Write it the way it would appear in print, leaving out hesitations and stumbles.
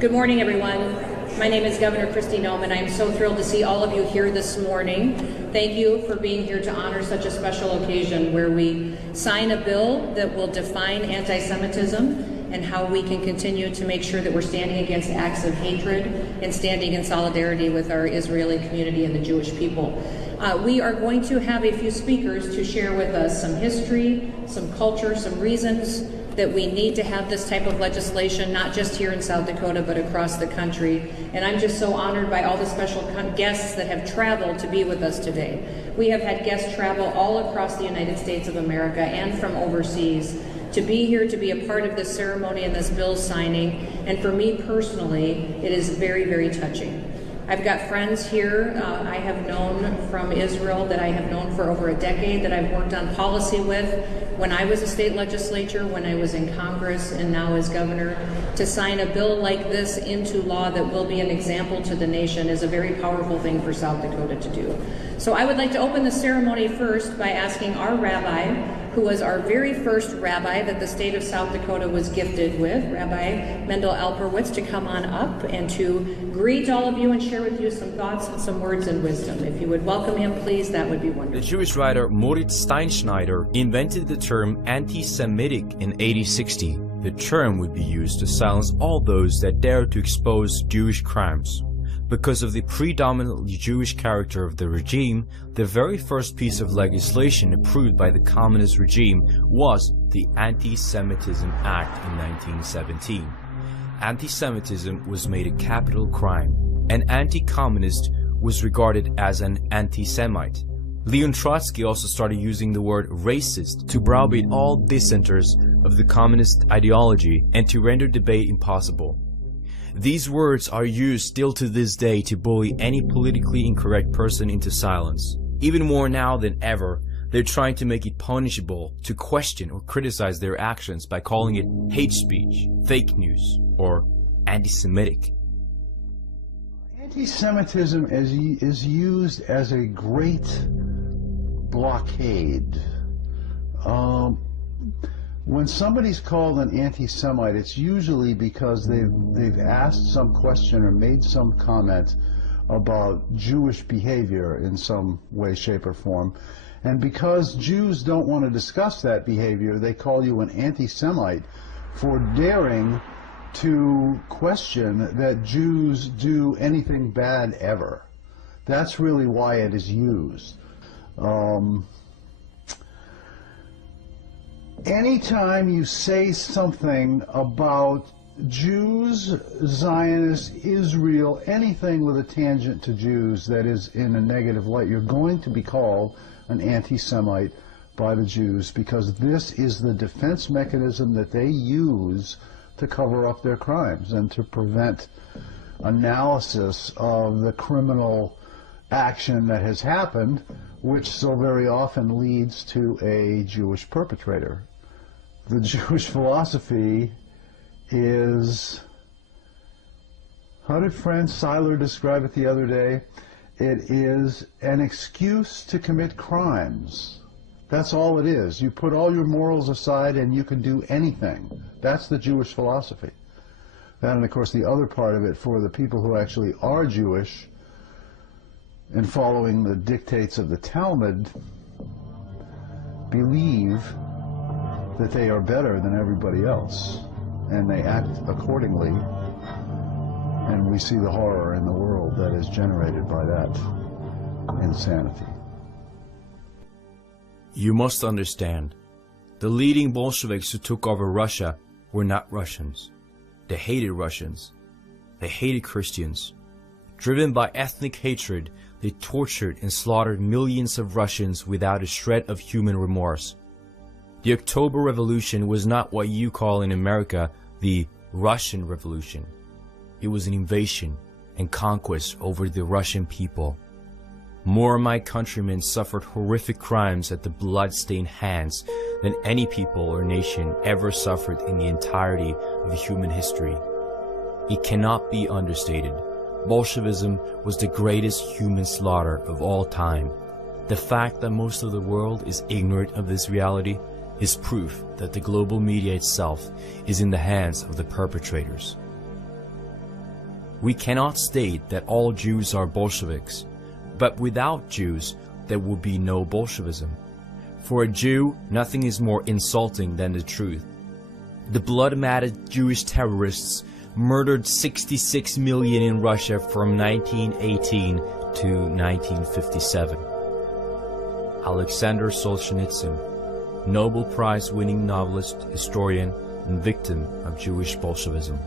Good morning, everyone. My name is Governor Kristi Noem, and I'm so thrilled to see all of you here this morning. Thank you for being here to honor such a special occasion where we sign a bill that will define anti-Semitism and how we can continue to make sure that we're standing against acts of hatred and standing in solidarity with our Israeli community and the Jewish people. We are going to have a few speakers to share with us some history, some culture, some reasons that we need to have this type of legislation, not just here in South Dakota, but across the country. And I'm just so honored by all the special guests that have traveled to be with us today. We have had guests travel all across the United States of America and from overseas to be here, to be a part of this ceremony and this bill signing. And for me personally, it is very, very touching. I've got friends here I have known from Israel that I have known for over a decade, that I've worked on policy with when I was a state legislature, when I was in Congress, and now as governor. To sign a bill like this into law that will be an example to the nation is a very powerful thing for South Dakota to do. So I would like to open the ceremony first by asking our rabbi, who was our very first rabbi that the state of South Dakota was gifted with, Rabbi Mendel Alperwitz, to come on up and to greet all of you and share with you some thoughts and some words and wisdom. If you would welcome him, please, that would be wonderful. The Jewish writer Moritz Steinschneider invented the term anti-Semitic in 1860. The term would be used to silence all those that dare to expose Jewish crimes. Because of the predominantly Jewish character of the regime, the very first piece of legislation approved by the communist regime was the Anti-Semitism Act in 1917. Anti-Semitism was made a capital crime. An anti-communist was regarded as an anti-Semite. Leon Trotsky also started using the word racist to browbeat all dissenters of the communist ideology and to render debate impossible. These words are used still to this day to bully any politically incorrect person into silence. Even more now than ever, they're trying to make it punishable to question or criticize their actions by calling it hate speech, fake news, or anti-Semitic. Anti-Semitism is used as a great blockade. When somebody's called an anti-Semite, it's usually because they've asked some question or made some comment about Jewish behavior in some way, shape, or form. And because Jews don't want to discuss that behavior, they call you an anti-Semite for daring to question that Jews do anything bad ever. That's really why it is used. Anytime you say something about Jews, Zionists, Israel, anything with a tangent to Jews that is in a negative light, you're going to be called an anti-Semite by the Jews, because this is the defense mechanism that they use to cover up their crimes and to prevent analysis of the criminal action that has happened, which so very often leads to a Jewish perpetrator. The Jewish philosophy is, how did Franz Seiler describe it the other day? It is an excuse to commit crimes. That's all it is. You put all your morals aside and you can do anything. That's the Jewish philosophy. And of course the other part of it, for the people who actually are Jewish and following the dictates of the Talmud, believe that they are better than everybody else, and they act accordingly, and we see the horror in the world that is generated by that insanity. You must understand, the leading Bolsheviks who took over Russia were not Russians. They hated Russians. They hated Christians. Driven by ethnic hatred, they tortured and slaughtered millions of Russians without a shred of human remorse. The October Revolution was not what you call in America the Russian Revolution. It was an invasion and conquest over the Russian people. More of my countrymen suffered horrific crimes at the blood-stained hands than any people or nation ever suffered in the entirety of human history. It cannot be understated. Bolshevism was the greatest human slaughter of all time. The fact that most of the world is ignorant of this reality is proof that the global media itself is in the hands of the perpetrators. We cannot state that all Jews are Bolsheviks, but without Jews there would be no Bolshevism. For a Jew, nothing is more insulting than the truth. The blood-matted Jewish terrorists murdered 66 million in Russia from 1918 to 1957. Alexander Solzhenitsyn, Nobel Prize-winning novelist, historian, and victim of Jewish Bolshevism.